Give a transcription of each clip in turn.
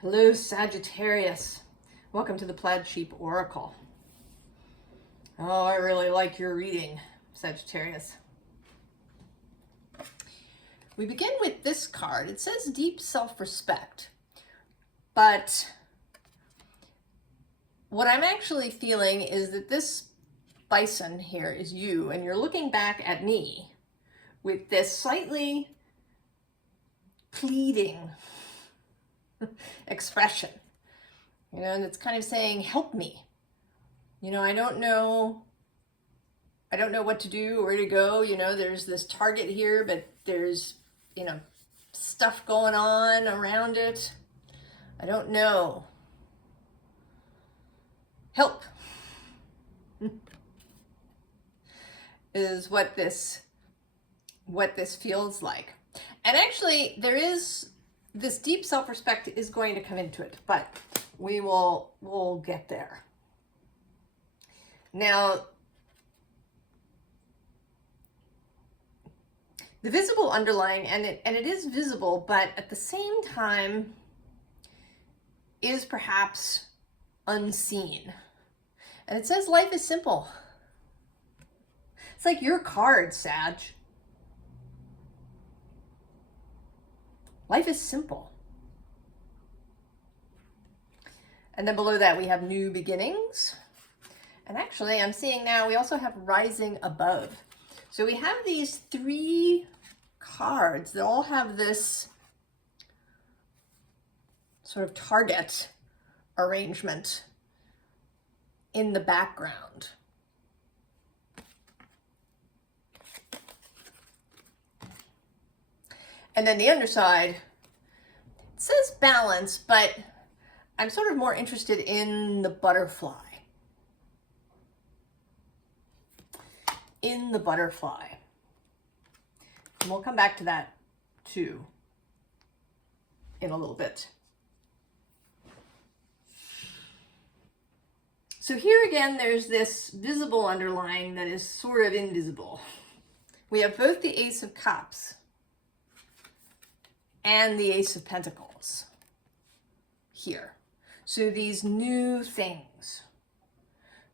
Hello, Sagittarius. Welcome to the Plaid Sheep Oracle. Oh, I really like your reading, Sagittarius. We begin with this card. It says deep self-respect, but what I'm actually feeling is that this bison here is you, and you're looking back at me with this slightly pleading expression, and it's kind of saying, help me. I don't know what to do or where to go. There's this target here, but there's, stuff going on around it. I don't know. Help is what this feels like. And actually, this deep self-respect is going to come into it, but we'll get there. Now, the visible underlying, and it is visible, but at the same time is perhaps unseen. And it says life is simple. It's like your card, Sag. Life is simple. And then below that we have new beginnings. And actually I'm seeing now we also have rising above. So we have these three cards that all have this sort of target arrangement in the background. And then the underside, it says balance, but I'm sort of more interested in the butterfly. In the butterfly. And we'll come back to that too in a little bit. So here again, there's this visible underlying that is sort of invisible. We have both the Ace of Cups and the Ace of Pentacles here. So these new things,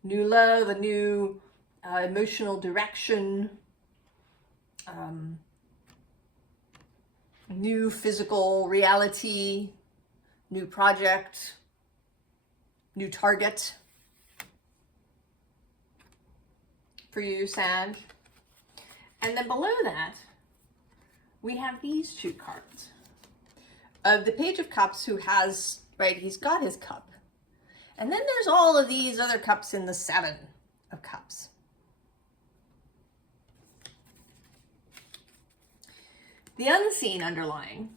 new love, a new emotional direction, new physical reality, new project, new target for you, Sag. And then below that, we have these two cards of the Page of Cups, who has, right, he's got his cup. And then there's all of these other cups in the Seven of Cups. The unseen underlying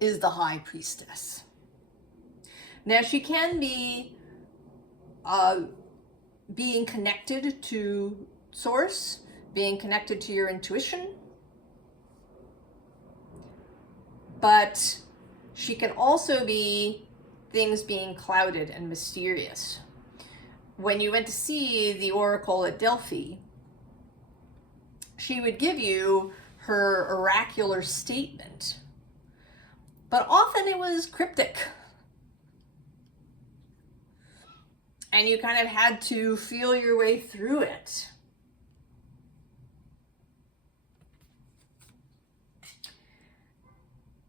is the High Priestess. Now she can be being connected to Source, being connected to your intuition, but she can also be things being clouded and mysterious. When you went to see the Oracle at Delphi, she would give you her oracular statement, but often it was cryptic. And you kind of had to feel your way through it.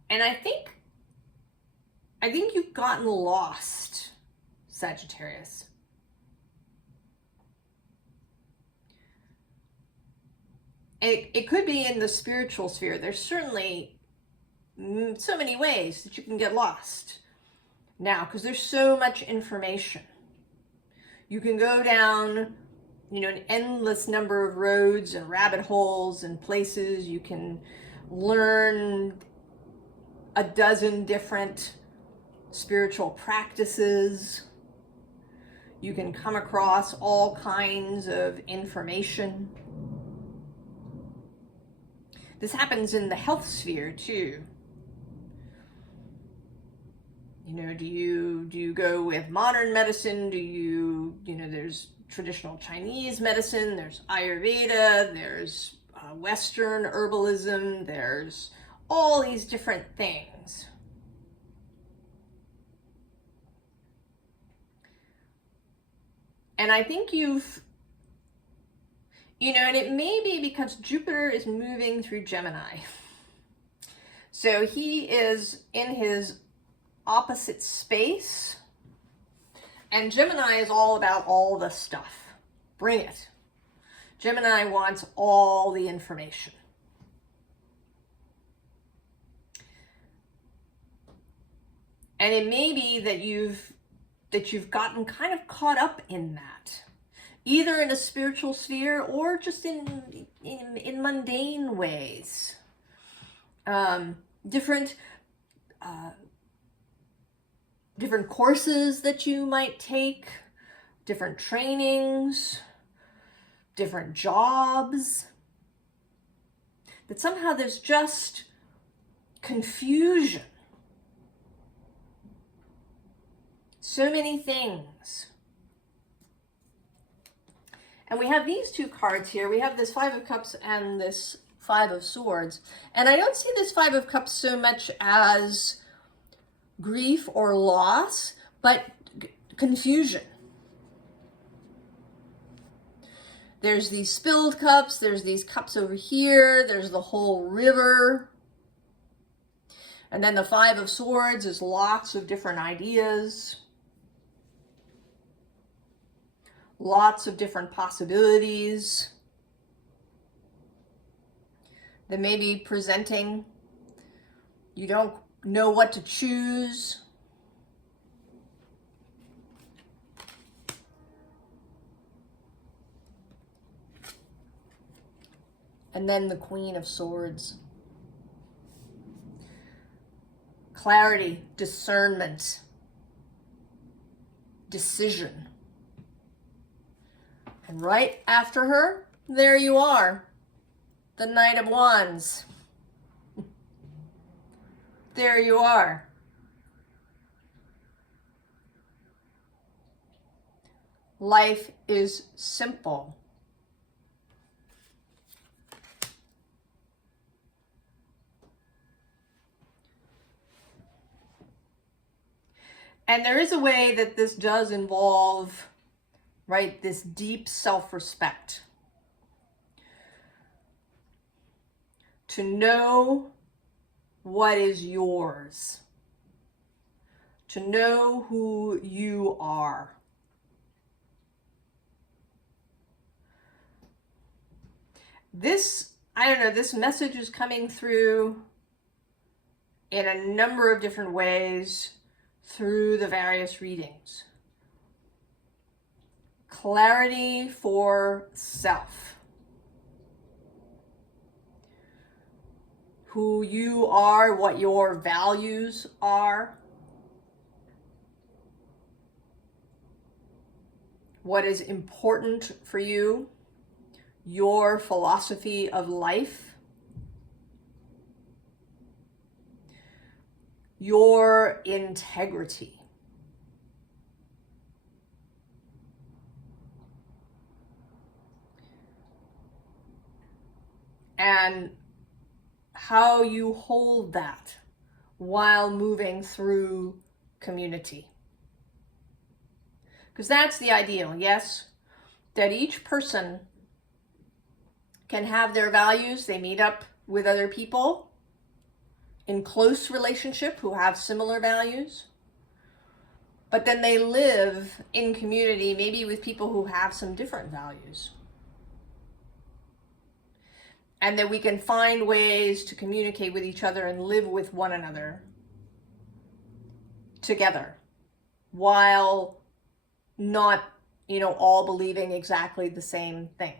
And I think you've gotten lost, Sagittarius. It could be in the spiritual sphere. There's certainly so many ways that you can get lost now, because there's so much information. You can go down, an endless number of roads and rabbit holes and places. You can learn a dozen different spiritual practices. You can come across all kinds of information. This happens in the health sphere too. Do you go with modern medicine? There's traditional Chinese medicine, there's Ayurveda, there's Western herbalism, there's all these different things. And I think you've, and it may be because Jupiter is moving through Gemini. So he is in his opposite space. And Gemini is all about all the stuff. Bring it. Gemini wants all the information. And it may be that you've gotten kind of caught up in that, either in a spiritual sphere or just in mundane ways. Different courses that you might take, different trainings, different jobs, that somehow there's just confusion. So many things. And we have these two cards here. We have this Five of Cups and this Five of Swords. And I don't see this Five of Cups so much as grief or loss, but confusion. There's these spilled cups, there's these cups over here, there's the whole river. And then the Five of Swords is lots of different ideas, lots of different possibilities that may be presenting. You don't know what to choose. And then the Queen of Swords. Clarity, discernment, decision. And right after her, there you are, the Knight of Wands. There you are. Life is simple. And there is a way that this does involve, right, this deep self-respect. To know what is yours. To know who you are. This, I don't know, this message is coming through in a number of different ways through the various readings. Clarity for self. Who you are, what your values are. What is important for you. Your philosophy of life. Your integrity. And how you hold that while moving through community. Because that's the ideal, yes? That each person can have their values. They meet up with other people in close relationship who have similar values. But then they live in community, maybe with people who have some different values. And that we can find ways to communicate with each other and live with one another together while not, all believing exactly the same thing.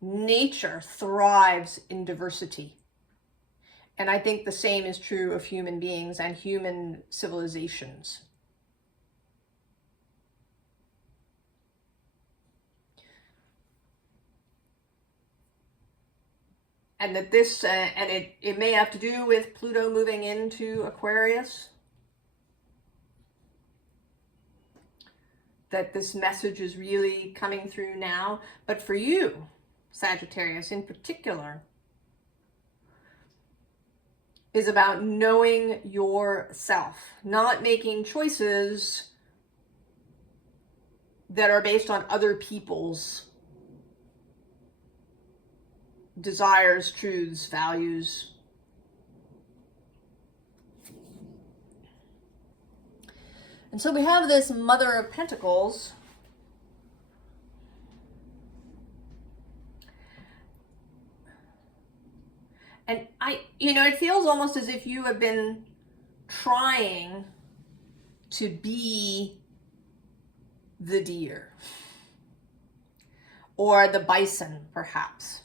Nature thrives in diversity. And I think the same is true of human beings and human civilizations. And that this, and it may have to do with Pluto moving into Aquarius. That this message is really coming through now. But for you, Sagittarius in particular, is about knowing yourself, not making choices that are based on other people's desires, truths, values. And so we have this Mother of Pentacles. And it feels almost as if you have been trying to be the deer or the bison, perhaps.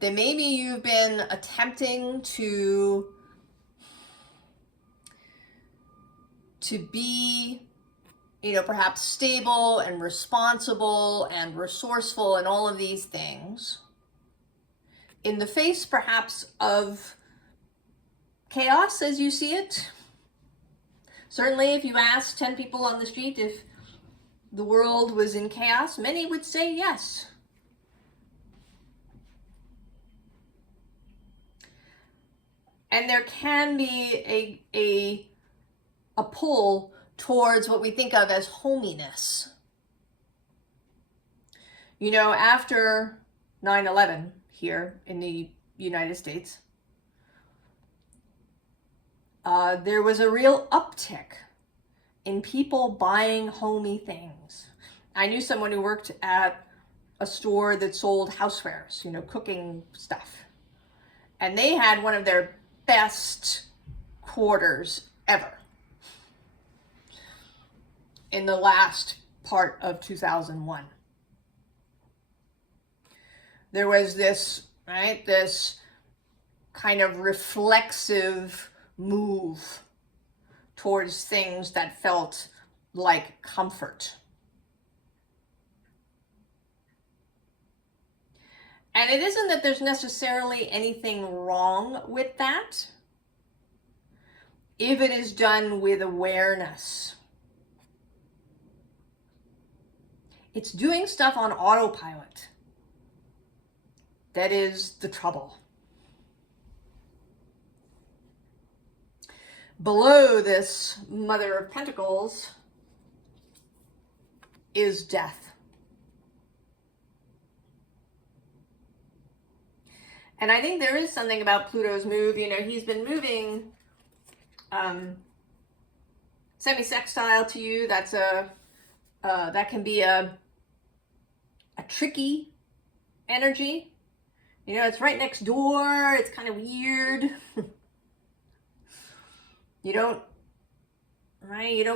Then maybe you've been attempting to be, perhaps stable and responsible and resourceful and all of these things in the face perhaps of chaos as you see it. Certainly if you ask 10 people on the street if the world was in chaos, many would say yes. And there can be a pull towards what we think of as hominess. After 9/11 here in the United States, there was a real uptick in people buying homey things. I knew someone who worked at a store that sold housewares, cooking stuff. And they had one of their best quarters ever in the last part of 2001. There was this kind of reflexive move towards things that felt like comfort. And it isn't that there's necessarily anything wrong with that, if it is done with awareness. It's doing stuff on autopilot that is the trouble. Below this Mother of Pentacles is death. And I think there is something about Pluto's move. He's been moving semi-sextile to you. That's that can be a tricky energy. It's right next door. It's kind of weird. You don't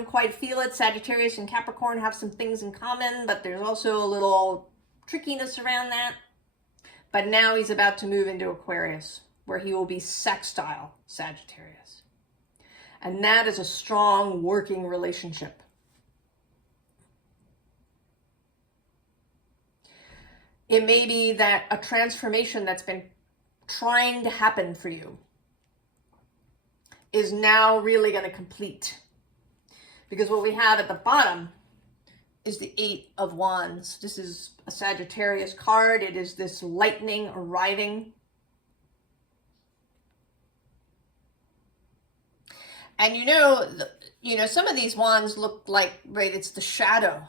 quite feel it. Sagittarius and Capricorn have some things in common, but there's also a little trickiness around that. But now he's about to move into Aquarius, where he will be sextile Sagittarius. And that is a strong working relationship. It may be that a transformation that's been trying to happen for you is now really going to complete. Because what we have at the bottom is the Eight of Wands. This is a Sagittarius card. It is this lightning arriving. And some of these wands look like, it's the shadow.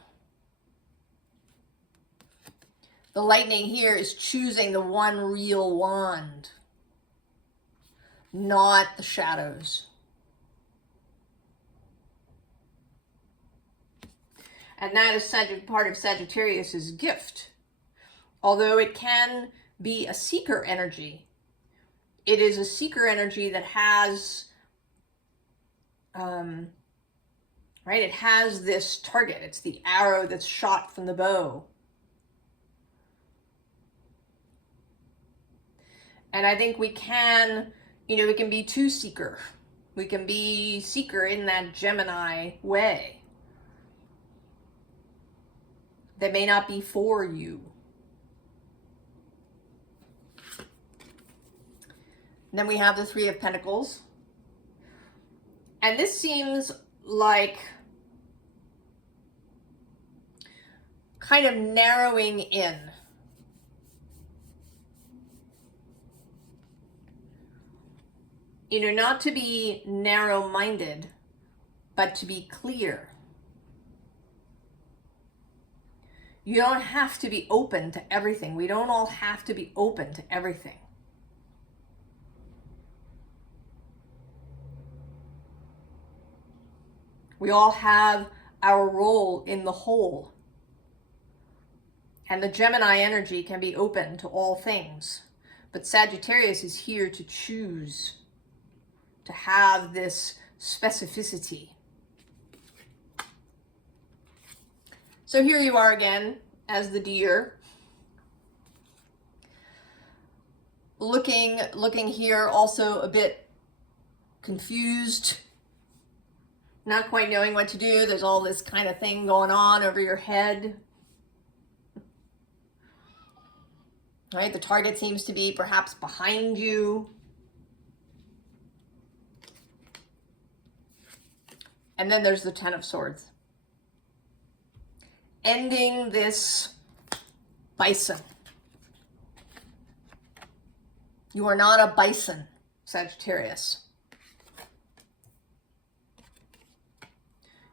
The lightning here is choosing the one real wand, not the shadows. And that is part of Sagittarius's gift. Although it can be a seeker energy, it is a seeker energy that has, it has this target. It's the arrow that's shot from the bow. And I think we can, we can be too seeker. We can be seeker in that Gemini way. That may not be for you. And then we have the Three of Pentacles. And this seems like kind of narrowing in. Not to be narrow-minded, but to be clear. You don't have to be open to everything. We don't all have to be open to everything. We all have our role in the whole. And the Gemini energy can be open to all things. But Sagittarius is here to choose, to have this specificity. So here you are again as the deer. Looking here, also a bit confused, not quite knowing what to do. There's all this kind of thing going on over your head. Right? The target seems to be perhaps behind you. And then there's the Ten of Swords. Ending this bison. You are not a bison, Sagittarius.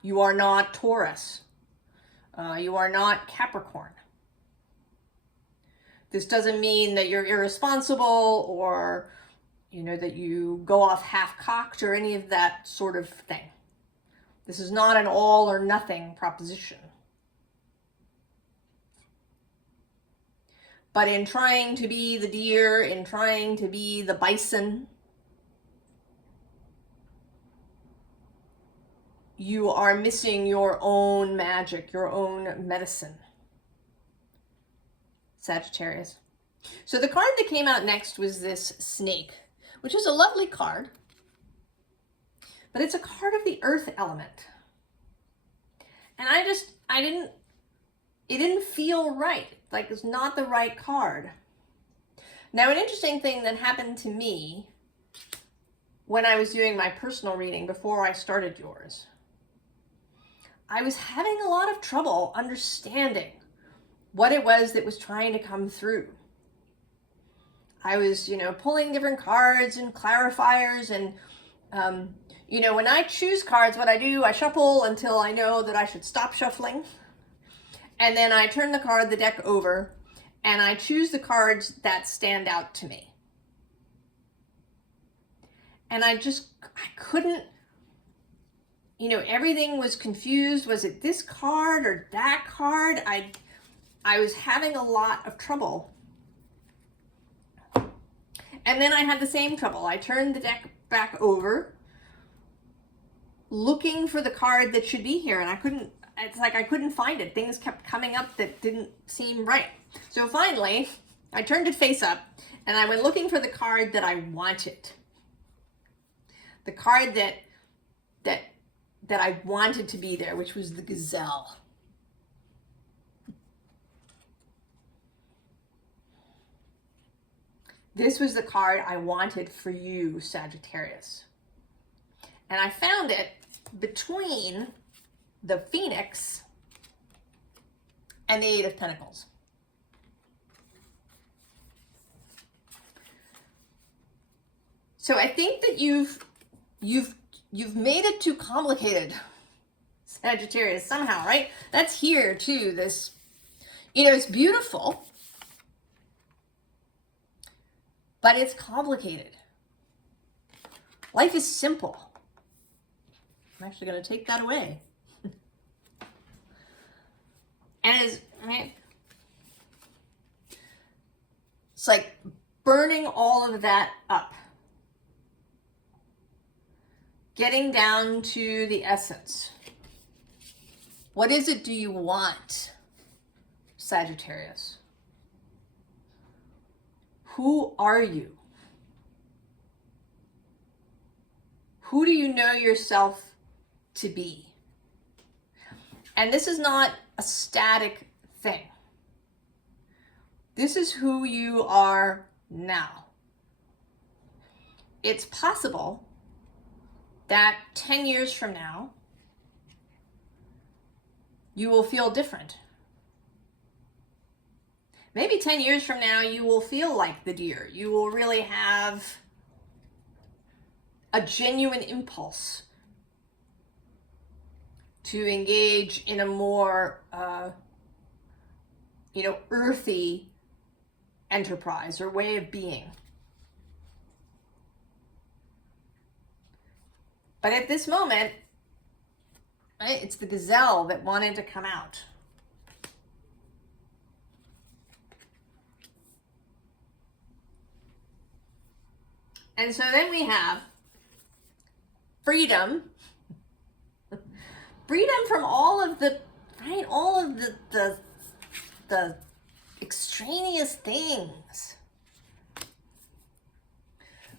You are not Taurus. You are not Capricorn. This doesn't mean that you're irresponsible or, that you go off half-cocked or any of that sort of thing. This is not an all or nothing proposition. But in trying to be the deer, in trying to be the bison, you are missing your own magic, your own medicine, Sagittarius. So the card that came out next was this snake, which is a lovely card, but it's a card of the earth element. And it didn't feel right. Like it's not the right card. Now, an interesting thing that happened to me when I was doing my personal reading before I started yours, I was having a lot of trouble understanding what it was that was trying to come through. I was, pulling different cards and clarifiers and, when I choose cards, what I do, I shuffle until I know that I should stop shuffling. And then I turn the deck over, and I choose the cards that stand out to me. And I couldn't, everything was confused. Was it this card or that card? I was having a lot of trouble. And then I had the same trouble. I turned the deck back over, looking for the card that should be here, and I couldn't find it. Things kept coming up that didn't seem right. So finally, I turned it face up, and I went looking for the card that I wanted. The card that I wanted to be there, which was the gazelle. This was the card I wanted for you, Sagittarius. And I found it between the Phoenix and the Eight of Pentacles. So I think that you've made it too complicated, Sagittarius, somehow, right? That's here too. This, it's beautiful, but it's complicated. Life is simple. I'm actually going to take that away. And it's like burning all of that up. Getting down to the essence. What is it do you want, Sagittarius? Who are you? Who do you know yourself to be? And this is not a static thing. This is who you are now. It's possible that 10 years from now, you will feel different. Maybe 10 years from now, you will feel like the deer. You will really have a genuine impulse to engage in a more, earthy enterprise or way of being. But at this moment, right, it's the gazelle that wanted to come out. And so then we have freedom. Freedom from all of the, right, all of the extraneous things.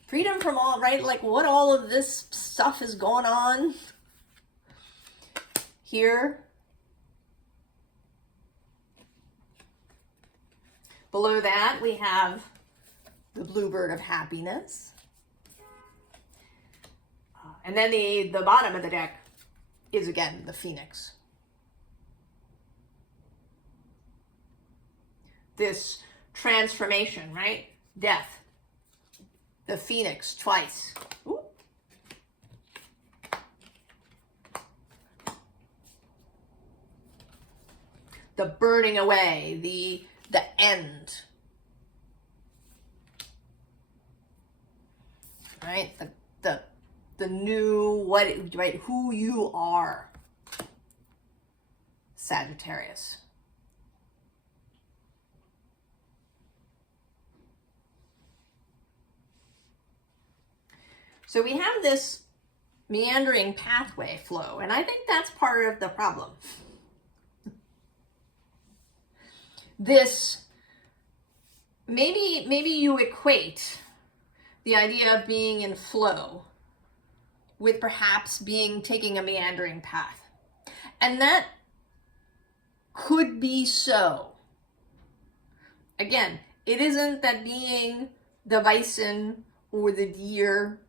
Freedom from all, right, like what all of this stuff is going on here. Below that, we have the bluebird of happiness. And then the bottom of the deck is again the phoenix. This transformation, right? Death. The phoenix twice. Ooh. The burning away, the end. Right? The new, what, right, who you are, Sagittarius. So we have this meandering pathway flow, and I think that's part of the problem. This, maybe you equate the idea of being in flow with perhaps taking a meandering path. And that could be so. Again, it isn't that being the bison or the deer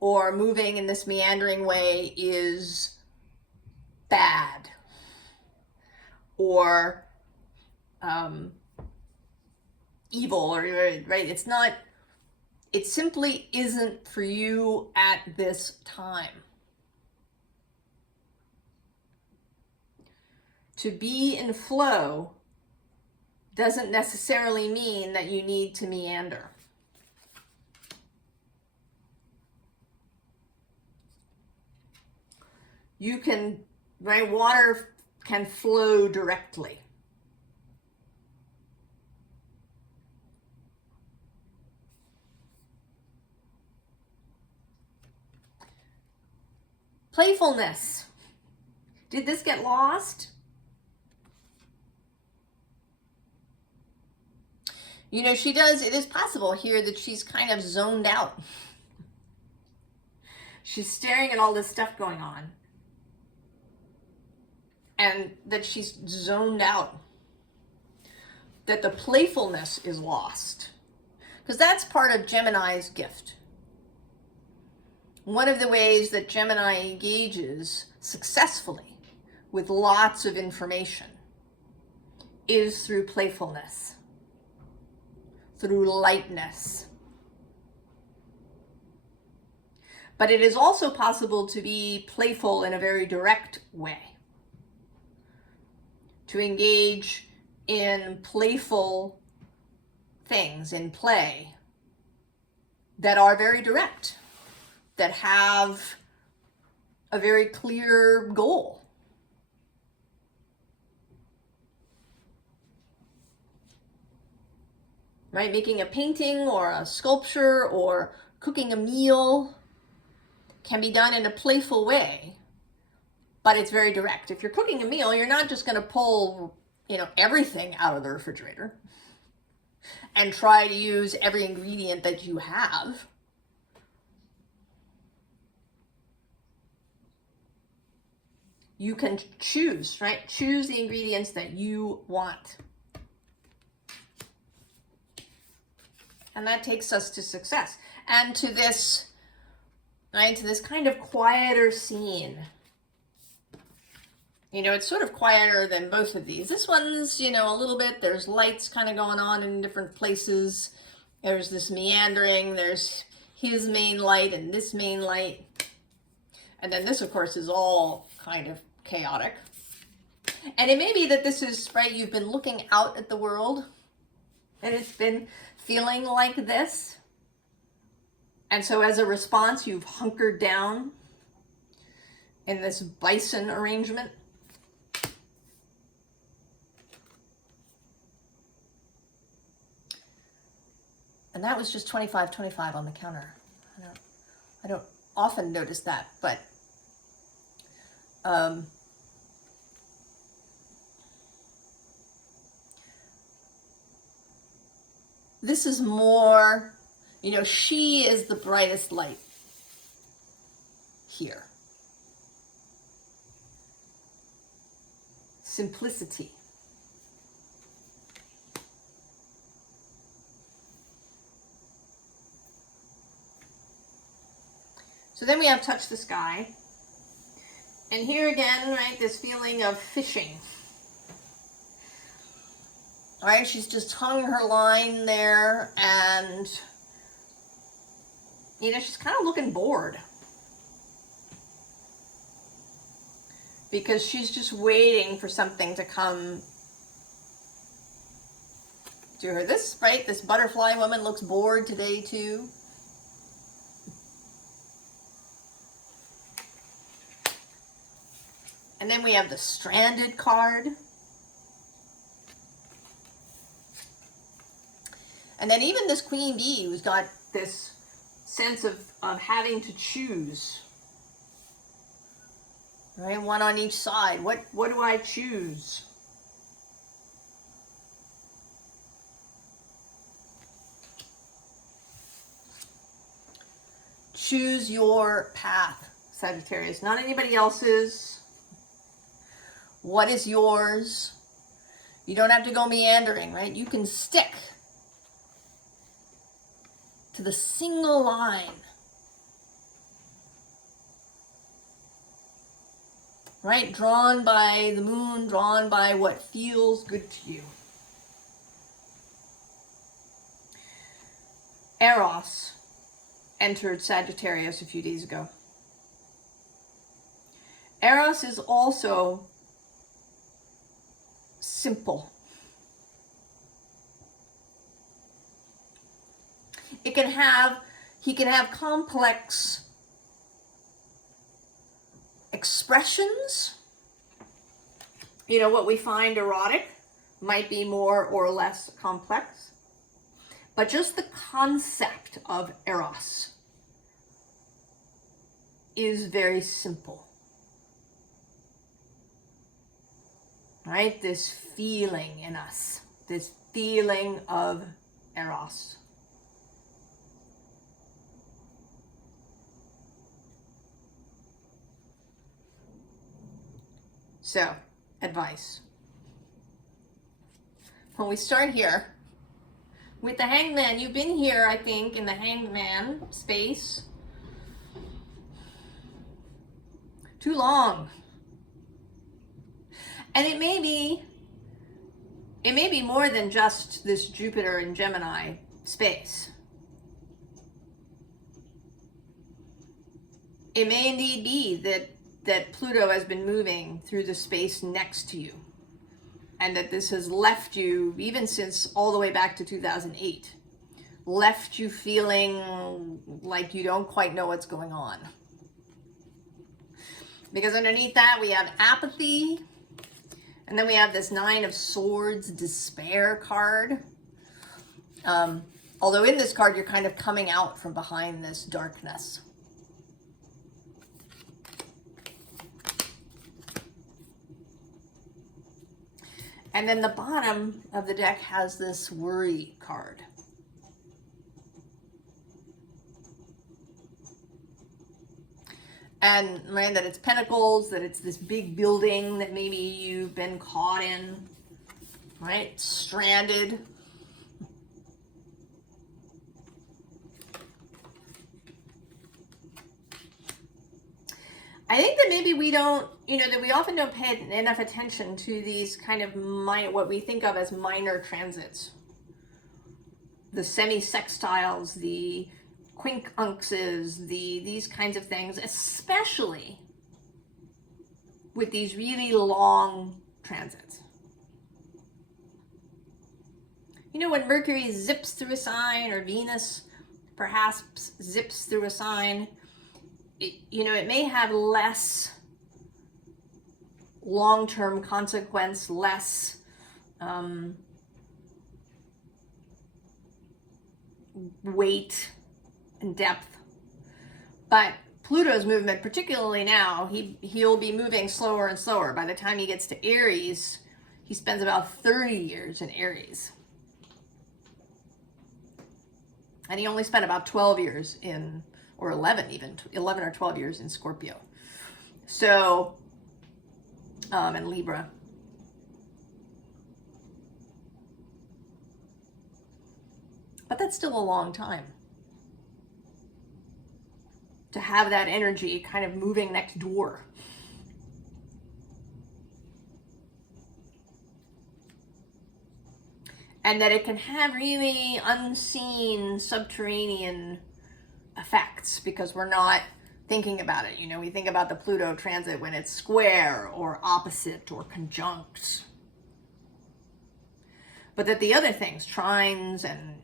or moving in this meandering way is bad or evil, or right? It's not. It simply isn't for you at this time. To be in flow doesn't necessarily mean that you need to meander. You can, right? Water can flow directly. Playfulness. Did this get lost? You know, she does, it is possible here that she's kind of zoned out. She's staring at all this stuff going on. And that she's zoned out. That the playfulness is lost. Because that's part of Gemini's gift. One of the ways that Gemini engages successfully with lots of information is through playfulness, through lightness. But it is also possible to be playful in a very direct way, to engage in playful things, in play, that are very direct, that have a very clear goal. Right? Making a painting or a sculpture or cooking a meal can be done in a playful way, but it's very direct. If you're cooking a meal, you're not just going to pull, everything out of the refrigerator and try to use every ingredient that you have. You can choose, right? Choose the ingredients that you want. And that takes us to success. And to this, right, to this kind of quieter scene. It's sort of quieter than both of these. This one's, a little bit, there's lights kind of going on in different places. There's this meandering, there's his main light and this main light. And then this, of course, is all kind of chaotic. And it may be that this is, right, you've been looking out at the world and it's been feeling like this. And so as a response, you've hunkered down in this bison arrangement. And that was just 25-25 on the counter. I don't often notice that, but this is more, you know, she is the brightest light here. Simplicity. So then we have touch the sky. And here again, right, this feeling of fishing. All right, she's just hung her line there and, you know, she's kind of looking bored. Because she's just waiting for something to come to her. This, right, this butterfly woman looks bored today too. And then we have the stranded card. And then even this queen bee who's got this sense of having to choose. Right, one on each side. What do I choose? Choose your path, Sagittarius, not anybody else's. What is yours? You don't have to go meandering, right? You can stick to the single line. Right? Drawn by the moon, drawn by what feels good to you. Eros entered Sagittarius a few days ago. Eros is also simple. He can have complex expressions. You know, what we find erotic might be more or less complex. But just the concept of Eros is very simple. Right? This feeling in us, this feeling of Eros. So, advice. When we start here, with the Hangman, you've been here, I think, in the Hangman space too long. And it may be more than just this Jupiter and Gemini space. It may indeed be that Pluto has been moving through the space next to you, and that this has left you, even since all the way back to 2008, left you feeling like you don't quite know what's going on. Because underneath that we have apathy, and then we have this Nine of Swords despair card. Although in this card you're kind of coming out from behind this darkness. And then the bottom of the deck has this worry card. And right, that it's pentacles, that it's this big building that maybe you've been caught in, right? Stranded. I think that maybe we don't, that we often don't pay enough attention to these kind of what we think of as minor transits. The semi-sextiles, the quincunxes, these kinds of things, especially with these really long transits. You know, when Mercury zips through a sign, or Venus perhaps zips through a sign, it may have less long-term consequence, less weight and depth. But Pluto's movement, particularly now, he'll be moving slower and slower. By the time he gets to Aries, he spends about 30 years in Aries. And he only spent about 12 years in, or 11 or 12 years in Scorpio. So, and Libra. But that's still a long time to have that energy kind of moving next door. And that it can have really unseen subterranean effects because we're not thinking about it. We think about the Pluto transit when it's square or opposite or conjunct. But that the other things, trines and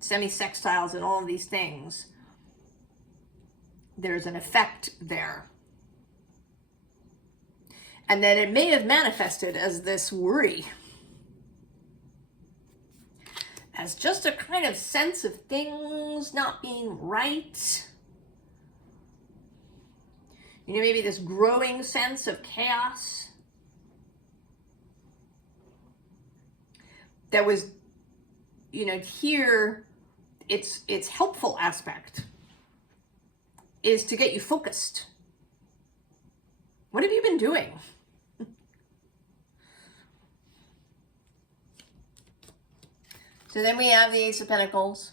semi-sextiles and all of these things, there's an effect there. And that it may have manifested as this worry, as just a kind of sense of things not being right. Maybe this growing sense of chaos that was, here, its helpful aspect is to get you focused. What have you been doing? So then we have the Ace of Pentacles,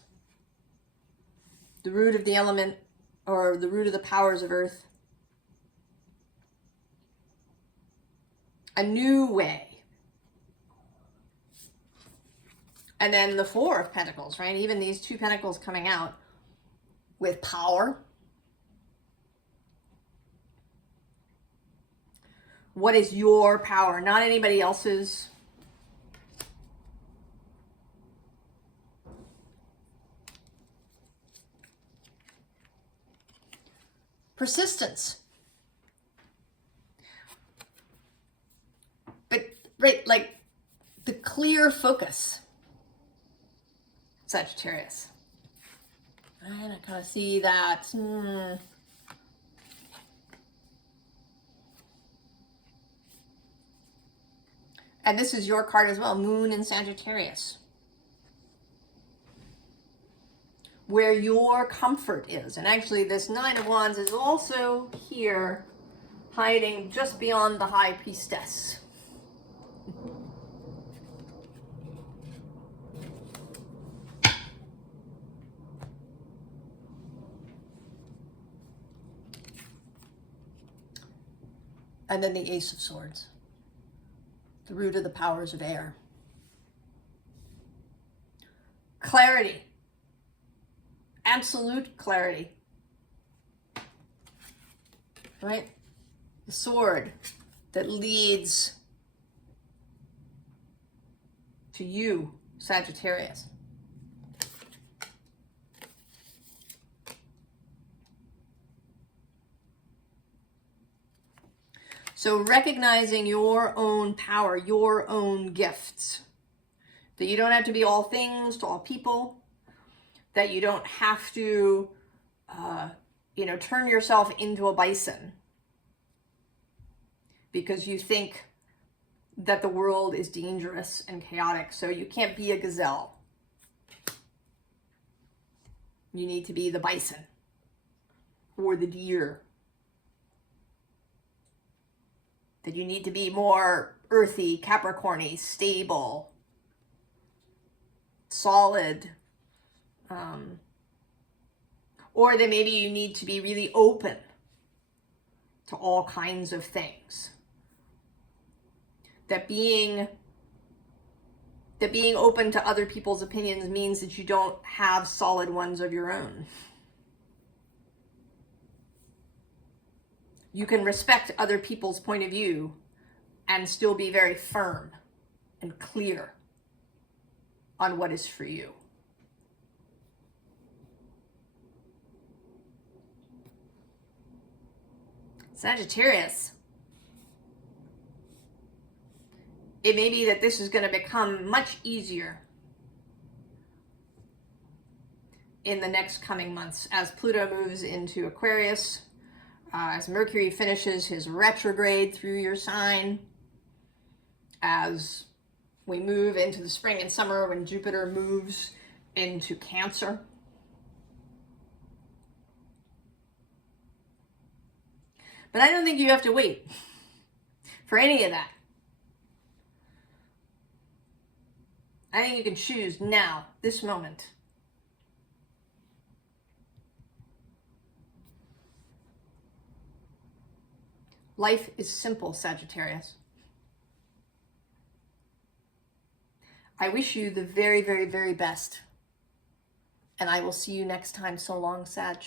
the root of the element, or the root of the powers of Earth. A new way. And then the Four of Pentacles, right? Even these two pentacles coming out with power. What is your power? Not anybody else's. Persistence. But, right, like the clear focus. Sagittarius. I kind of see that. And this is your card as well, Moon in Sagittarius. Where your comfort is. And actually this Nine of Wands is also here, hiding just beyond the High Priestess. And then the Ace of Swords, the root of the powers of air. Clarity. Absolute clarity. Right? The sword that leads to you, Sagittarius. So recognizing your own power, your own gifts, that you don't have to be all things to all people, that you don't have to, turn yourself into a bison because you think that the world is dangerous and chaotic, so you can't be a gazelle. You need to be the bison or the deer. That you need to be more earthy, Capricorny, stable, solid. Or that maybe you need to be really open to all kinds of things. That being open to other people's opinions means that you don't have solid ones of your own. You can respect other people's point of view and still be very firm and clear on what is for you. Sagittarius. It may be that this is going to become much easier in the next coming months as Pluto moves into Aquarius, as Mercury finishes his retrograde through your sign, as we move into the spring and summer when Jupiter moves into Cancer. But I don't think you have to wait for any of that. I think you can choose now, this moment. Life is simple, Sagittarius. I wish you the very, very, very best. And I will see you next time. So long, Sag.